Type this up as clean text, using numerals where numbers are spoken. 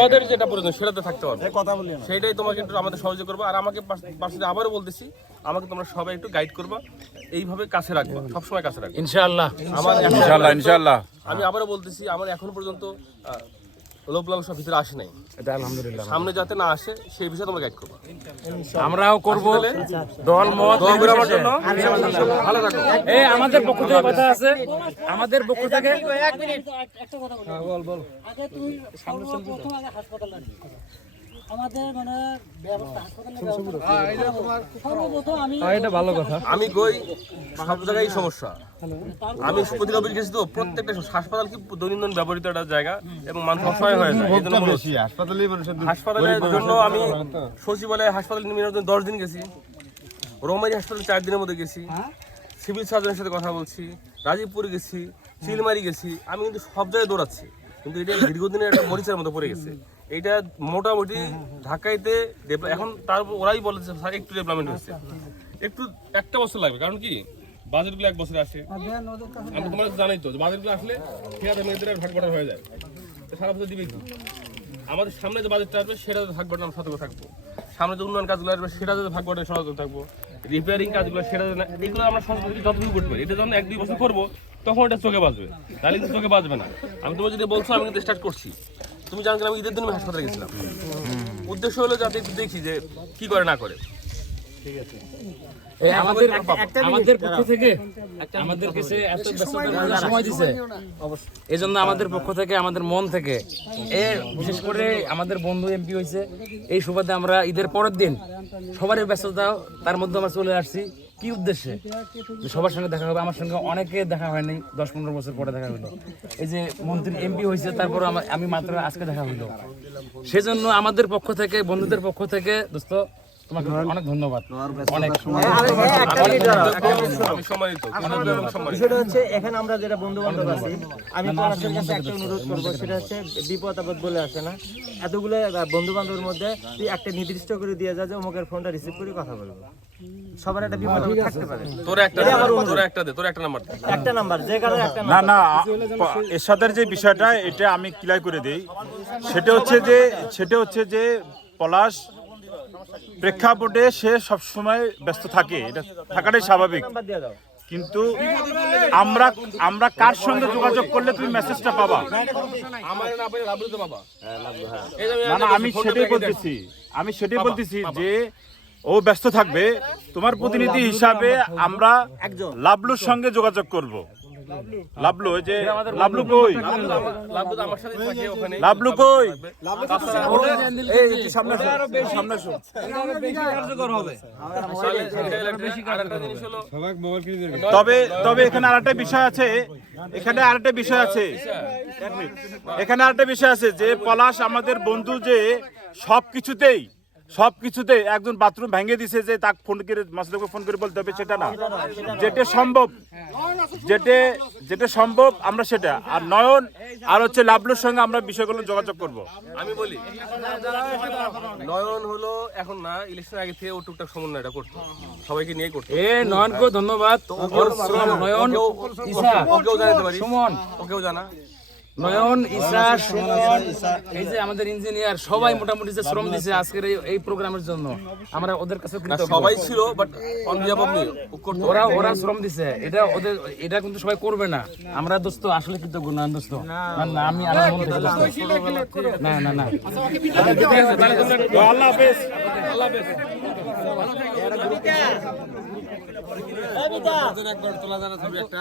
আমাদের যেটা প্রয়োজন সেটাতে থাকতে হবে, সেইটাই তোমাকে একটু আমাদের সহযোগিতা করবো। আর আমাকে পাশে আবারও বলতেছি, আমাকে তোমরা সবাই একটু গাইড করবা, এইভাবে কাছে রাখবা, সবসময় কাছে রাখবা ইনশাআল্লাহ। ইনশাআল্লাহ। আমি আবারও বলতেছি, আমার এখন পর্যন্ত লোভ লালসা ভিতরে আসে নাই, এটা আলহামদুলিল্লাহ। সামনে যাতে না আসে সেই বিষয়ে তোমরা গাইড করবা। আমরাও করব দল মত আমার জন্য ভালো থাকো। এই আমাদের পক্ষ থেকে কথা আছে, আমাদের পক্ষ থেকে এক মিনিট একটা কথা বলি। হ্যাঁ বল। আগে তুই সর্বপ্রথম আগে হাসপাতাল আনবি। আমাদের মানে ব্যবস্থা হাসপাতালের সর্বপ্রথম এটা ভালো কথা। আমি কই সব জায়গায় সমস্যা। আমি প্রতিটা অফিস গেছি তো, প্রত্যেকটা হাসপাতাল কি দৈনন্দিন ব্যবহৃত একটা জায়গা এবং মানুষ অসহায় হয়ে যায়। এই জন্য হাসপাতালের জন্য আমি সচিবালয়ে হাসপাতাল নেওয়ার জন্য 10 দিন গেছি, রৌমারী হাসপাতালে 4 দিনের মধ্যে গেছি, সিভিল সার্জনের সাথে কথা বলছি, রাজীবপুর গেছি, চিলমারি গেছি। আমি কিন্তু সব জায়গায় দৌড়াচ্ছি, কিন্তু এটা দীর্ঘদিনের একটা মরিচের মতো পড়ে গেছে। এইটা মোটামুটি ঢাকাইতে এখন তারপর ওরাই বলে যে স্যার একটু ডেভেলপমেন্ট হচ্ছে, একটু 1 বছর লাগবে। কারণ কি বাজেটগুলো 1 বছরে আসে, আমি তোমার জানাই তো বাজেটগুলো আসলে ঠিকাদার মেয়েদের ভাগ বাটা হয়ে যায়, সারা বছর দিবে কি। আমাদের সামনে যে বাজেটটা আসবে সেটাতে ভাগ বাটা আমরা সতর্ক থাকবো, সামনে যে উন্নয়ন কাজগুলো আসবে সেটা যদি ভাগ বাটা সতর্ক থাকবো, রিপেয়ারিং কাজগুলো সেটা এগুলো আমরা সচেতন যতটুকু করতে পারি। এটা যখন 1-2 বছর করবো তখন এটা চোখে বাজবে, তাহলে কিন্তু চোখে বাজবে না। আমি তোমার যদি বলছো আমি কিন্তু স্টার্ট করছি, তুমি জানো আমি ঈদের দিন আমি হাসপাতালে গেছিলাম, উদ্দেশ্য হলো যাতে একটু দেখি যে কি করে না করে। ঠিক আছে, আমাদের পক্ষ থেকে আমাদের কাছে এত ব্যস্ততার সময় দিছে, এই জন্য আমাদের পক্ষ থেকে আমাদের মন থেকে বিশেষ করে আমাদের বন্ধু এমপি হয়েছে, এই সুবাদে আমরা ঈদের পরের দিন সবারই ব্যস্ততা, তার মধ্যে আমরা চলে আসছি কি উদ্দেশ্যে, যে সবার সঙ্গে দেখা হবে। আমার সঙ্গে অনেকে দেখা হয়নি, 10-15 বছর পরে দেখা হলো। এই যে মন্ত্রী এমপি হয়েছে, তারপর আমি মাত্র আজকে দেখা হইলো। সেজন্য আমাদের পক্ষ থেকে, বন্ধুদের পক্ষ থেকে দোস্ত তোমাকে অনেক ধন্যবাদ। অনেক বিষয়টা হচ্ছে এখানে আমরা যারা বন্ধু বান্ধব আছি, আমি পলাশের কাছে একটা অনুরোধ করবো, সেটা হচ্ছে বিপদ আপদ বলে আসে না, এতগুলো বন্ধু বান্ধবের মধ্যে তুই একটা নির্দিষ্ট করে দিয়ে যা যে অমুকের ফোনটা রিসিভ করে কথা বলবো। সবার একটা বিপদ আপদ থাকতে পারে, একটা নাম্বার যে কারণে একটা না না এরশাদের যে বিষয়টা এটা আমি ক্লিয়ার করে দেই। সেটা হচ্ছে যে পলাশ প্রেক্ষাপটে সে সবসময় ব্যস্ত থাকে, এটা থাকাটাই স্বাভাবিক। কিন্তু আমরা কার সঙ্গে যোগাযোগ করলে তুমি মেসেজটা পাবা? না আমি সেটাই বলতেছি যে ও ব্যস্ত থাকবে, তোমার প্রতিনিধি হিসাবে আমরা লাবলুর সঙ্গে যোগাযোগ করব। লাবলু যে লাবলু কই, লাবলু কই, তবে এখানে আরেকটা বিষয় আছে, এখানে আরেকটা বিষয় আছে যে পলাশ আমাদের বন্ধু, যে সবকিছুতেই একজন বাথরুম ভেঙে দিছে যে তাকে ফোন করে মাসুদকে ফোন করে বলতে হবে সেটা না, যেটা সম্ভব আমরা সেটা। আর নয়ন আর হচ্ছে লাবলুর সঙ্গে আমরা বিষয়গুলো যোগাযোগ করব। আমি বলি নয়ন হলো এখন না, ইলেকশন আগে থেকে ও টুকটাক সমন্বয়টা করতো, সবাইকে নিয়ে করতো। নয়নকে ধন্যবাদ। নয়ন ওকেও জানাতে পারি, ওকেও জানা। নয়ন, ঈশা, সুমন, এই যে আমাদের ইঞ্জিনিয়ার, সবাই মোটামুটি যে শ্রম দিয়েছে আজকের এই প্রোগ্রামের জন্য, আমরা ওদের কাছে সবাই ছিল, but on behalf of me ওরা শ্রম দিছে। এটা কিন্তু সবাই করবে না। আমরা দোস্ত আসলে কৃতজ্ঞ না দোস্ত, না আমি আর মন থেকে না না না। আল্লাহ হাফেজ। একবার তোলা জানা ছবি একটা।